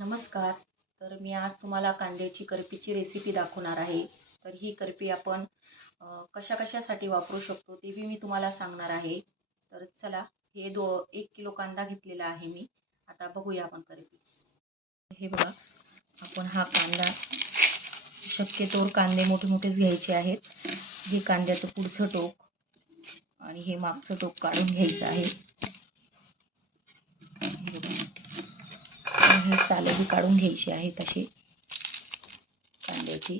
नमस्कार. तर मी आज तुम्हाला कांद्याची करपीची रेसिपी दाखवणार आहे. तर ही करपी आपण कशा कशासाठी वापरू शकतो ते बी मी तुम्हाला सांगणार आहे. तर चला हे दो एक किलो कांदा घेतलेला आहे मी. आता बघूया आपण करपी. हे बघा आपण हा कांदा शक्यतोवर कांदे मोठे मोठेच घ्यायचे आहेत. हे कांद्याचं पुढचं टोक आणि हे मागचं टोक काढून घ्यायचं आहे. हे बघा काढून घ्यायची आहेत तशी. कांद्याची.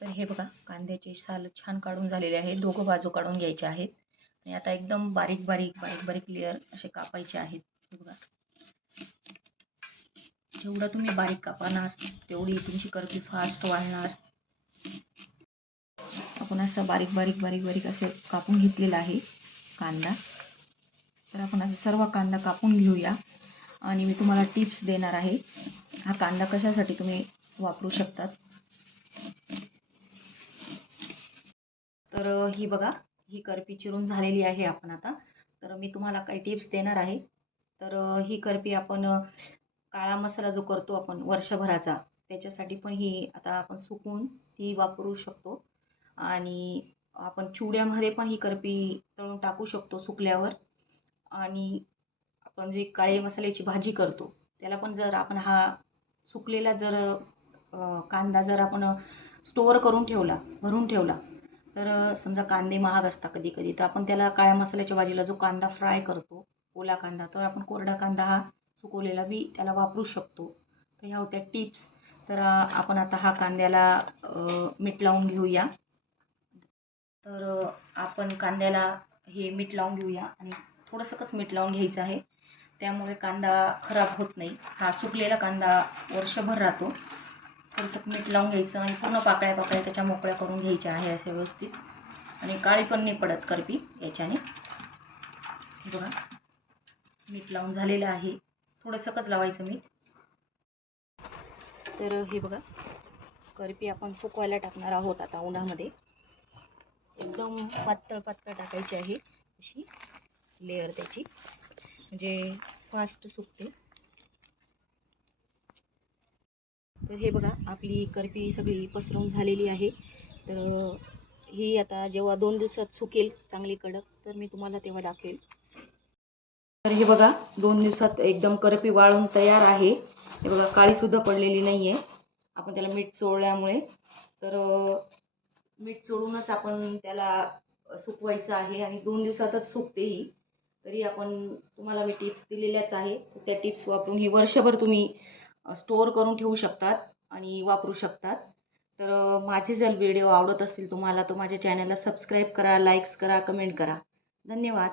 तर हे बघा कांद्याचे साल छान काढून झालेले आहे. दोघं बाजू काढून घ्यायचे आहेत. आणि आता एकदम बारीक बारीक बारीक बारीक लेअर असे कापायचे आहेत. हे बघा. जेवढं तुम्ही बारीक कापणार तेवढी तुमची करपी फास्ट वाढणार. आपण असं बारीक बारीक बारीक बारीक असं कापून घेतलेलं आहे कांदा. तर आपण असा सर्व कांदा कापून घेऊया. आणि मी तुम्हाला टिप्स देणार आहे. हा कांदा कशासाठी तुम्ही वापरू शकतात? तर ही बघा ही करपी चिरून झालेली आहे आपण आता. तर मी तुम्हाला काही टिप्स देणार आहे. तर ही करपी आपण काळा मसाला जो करतो आपण वर्षभराचा त्याच्यासाठी पण ही आता आपण सुकून ती वापरू शकतो. आणि आपण चिवड्यामध्ये पण ही करपी तळून टाकू शकतो सुकल्यावर. आणि आपण जे काळे मसाल्याची भाजी करतो त्याला पण जर आपण हा सुकलेला जर कांदा जर आपण स्टोअर करून ठेवला भरून ठेवला तर समजा कांदे महाग असतात कधी कधी तर आपण त्याला काळ्या मसाल्याच्या भाजीला जो कांदा फ्राय करतो ओला कांदा तर आपण कोरडा कांदा हा सुकवलेला बी त्याला वापरू शकतो. तर ह्या होत्या टिप्स तर आपण आता हा कांद्याला मीठ लावून घेऊया. तर आपण कांद्याला हे मीठ लावून घेऊया आणि थोडंसंच मीठ लावून घ्यायचं आहे. त्यामुळे कांदा खराब होत नाही. हा सुकलेला कांदा वर्षभर राहतो. थोडंसं मीठ लावून घ्यायचं आणि पूर्ण पाकळ्या पाकळ्या त्याच्या मोकळ्या करून घ्यायच्या आहे असे व्यवस्थित. आणि काळी पण नाही पडत करपी याच्याने. हे बघा. मीठ लावून झालेलं आहे. थोडंसंच लावायचं मीठ. तर हे बघा. करपी आपण सुकवायला टाकणार आहोत आता उन्हामध्ये. एकदम पातळ पातळ टाकायची आहे अशी. लेअर त्याची. म्हणजे फास्ट सुकते. तर हे बघा आपली करपी सगळी पसरवून झालेली आहे. तर ही आता जेव्हा दोन दिवसात सुकेल चांगली कडक तर मी तुम्हाला तेव्हा दाखवेल. तर हे बघा दोन दिवसात एकदम करपी वाळून तयार आहे. हे बघा काळीसुद्धा पडलेली नाही आहे आपण त्याला मीठ चोळल्यामुळे. तर मीठ चोळूनच आपण त्याला सुकवायचं आहे आणि दोन दिवसातच सुकते ही. तरी आपण तुम्हाला मी टिप्स दिलेल्याच आहे त्या टिप्स वापरून ही वर्षभर तुम्ही स्टोअर करून ठेवू शकतात आणि वापरू शकतात. तर माझे जर व्हिडिओ आवडत असतील तुम्हाला तर माझ्या चॅनलला सबस्क्राईब करा लाईक्स करा कमेंट करा. धन्यवाद.